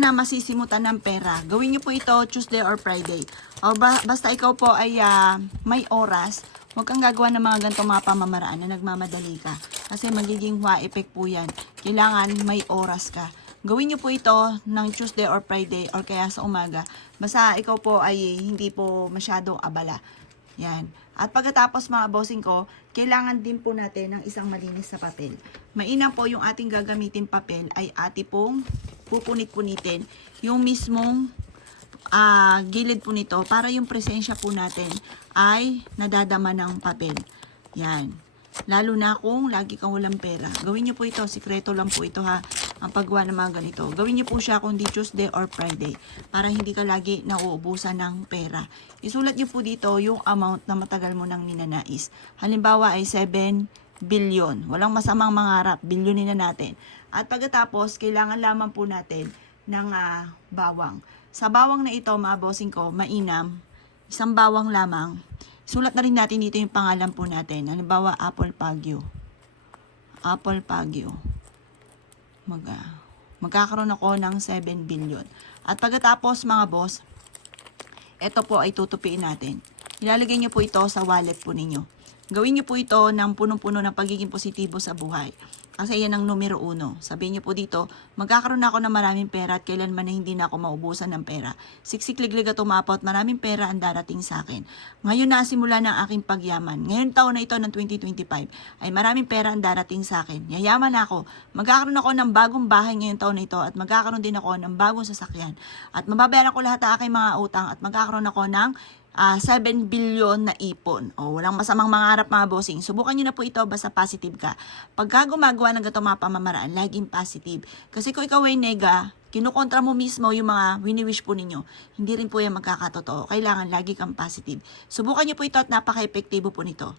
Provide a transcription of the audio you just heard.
na masisimutan ng pera. Gawin niyo po ito Tuesday or Friday. O basta ikaw po ay may oras, huwag kang gagawa ng mga ganitong mga pamamaraan na nagmamadali ka. Kasi magiging hua effect po yan. Kailangan may oras ka. Gawin niyo po ito ng Tuesday or Friday or kaya sa umaga. Basta ikaw po ay hindi po masyadong abala. Yan. At pagkatapos mga bossing ko, kailangan din po natin ng isang malinis na papel. Mainam po yung ating gagamitin papel ay ati pong pupunit-punitin yung mismong gilid po nito para yung presensya po natin ay nadadama ng papel. Yan. Lalo na kung lagi kang walang pera. Gawin nyo po ito. Sikreto lang po ito ha. Ang paggawa ng mga ganito. Gawin nyo po siya kung di Tuesday or Friday. Para hindi ka lagi nauubusan ng pera. Isulat nyo po dito yung amount na matagal mo nang ninanais. Halimbawa ay 7 billion. Walang masamang mangarap. Bilyonin na natin. At pagkatapos, kailangan lamang po natin ng bawang. Sa bawang na ito, mga bossing ko, mainam. Isang bawang lamang. Sulat na rin natin dito yung pangalan po natin. Halimbawa, Apple Pagyo. Apple Pagyo. Magkakaroon ako ng 7 billion. At pagkatapos, mga boss, ito po ay tutupiin natin. Ilalagay nyo po ito sa wallet po ninyo. Gawin nyo po ito ng punong-puno ng pagiging positibo sa buhay. Kasi yan ang numero 1. Sabihin niyo po dito, magkakaroon ako ng maraming pera at kailanman na hindi na ako maubusan ng pera. Siksikliglig at umapot, maraming pera ang darating sa akin. Ngayon na simula ng aking pagyaman. Ngayon taon na ito ng 2025 ay maraming pera ang darating sa akin. Yayaman ako. Magkakaroon ako ng bagong bahay ngayon taon na ito at magkakaroon din ako ng bagong sasakyan. At mababayaran ko lahat ng aking mga utang at magkakaroon ako ng 7 billion na ipon. O, walang masamang mangarap mga bossing. Subukan nyo na po ito basta positive ka. Pagka gumagawa ng ganitong mga pamamaraan, laging positive. Kasi kung ikaw ay nega, kinukontra mo mismo yung mga wini-wish po ninyo. Hindi rin po yan magkakatotoo. Kailangan lagi kang positive. Subukan nyo po ito at napaka-epektibo po nito.